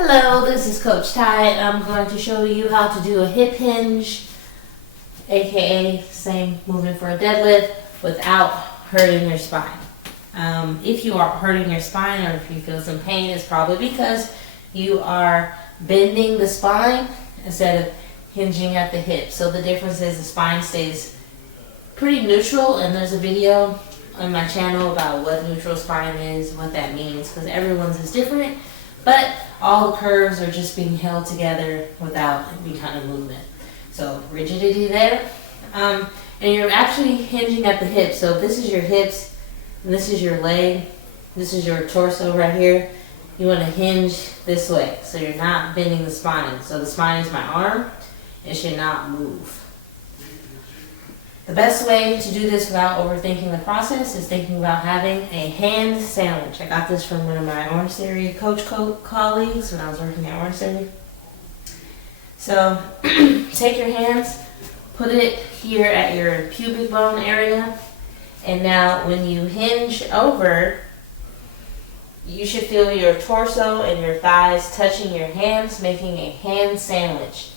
Hello, this is Coach Ty, and I'm going to show you how to do a hip hinge, aka same movement for a deadlift, without hurting your spine. If you are hurting your spine or if you feel some pain, it's probably because you are bending the spine instead of hinging at the hip. So the difference is the spine stays pretty neutral, and there's a video on my channel about what neutral spine is, what that means, because everyone's is different, but all the curves are just being held together without any kind of movement. So rigidity there. And you're actually hinging at the hips. So this is your hips, and this is your leg, this is your torso right here. You want to hinge this way, so you're not bending the spine. So the spine is my arm, it should not move. The best way to do this without overthinking the process is thinking about having a hand sandwich. I got this from one of my Orange Theory coach colleagues when I was working at Orange Theory. So take your hands, put it here at your pubic bone area, and now when you hinge over, you should feel your torso and your thighs touching your hands, making a hand sandwich.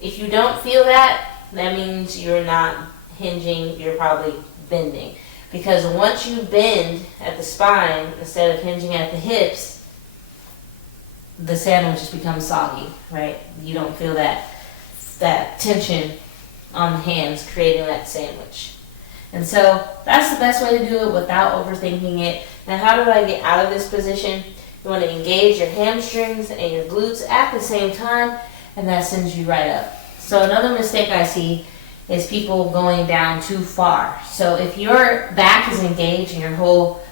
If you don't feel that, that means you're not hinging, you're probably bending. Because once you bend at the spine instead of hinging at the hips, the sandwich just becomes soggy, right? You don't feel that tension on the hands creating that sandwich. And so that's the best way to do it without overthinking it. Now, how do I get out of this position? You want to engage your hamstrings and your glutes at the same time, and that sends you right up. So another mistake I see is people going down too far. So if your back is engaged and your whole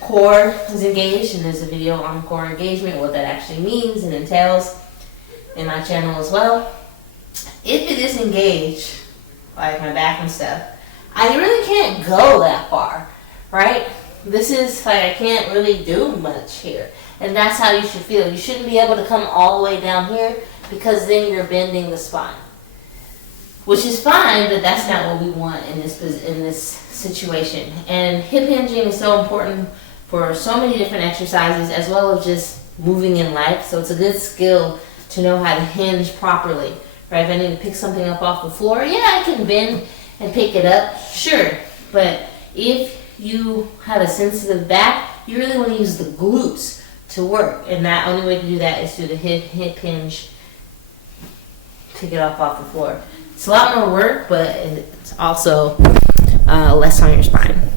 core is engaged, and there's a video on core engagement, what that actually means and entails in my channel as well. If it is engaged, like my back and stuff, I really can't go that far, right? This is like I can't really do much here. And that's how you should feel. You shouldn't be able to come all the way down here, because then you're bending the spine. Which is fine, but that's not what we want in this situation. And hip hinging is so important for so many different exercises, as well as just moving in life. So it's a good skill to know how to hinge properly, right? If I need to pick something up off the floor, yeah, I can bend and pick it up, sure. But if you have a sensitive back, you really want to use the glutes to work. And the only way to do that is through the hip hinge, pick it up off the floor. It's a lot more work, but it's also less on your spine.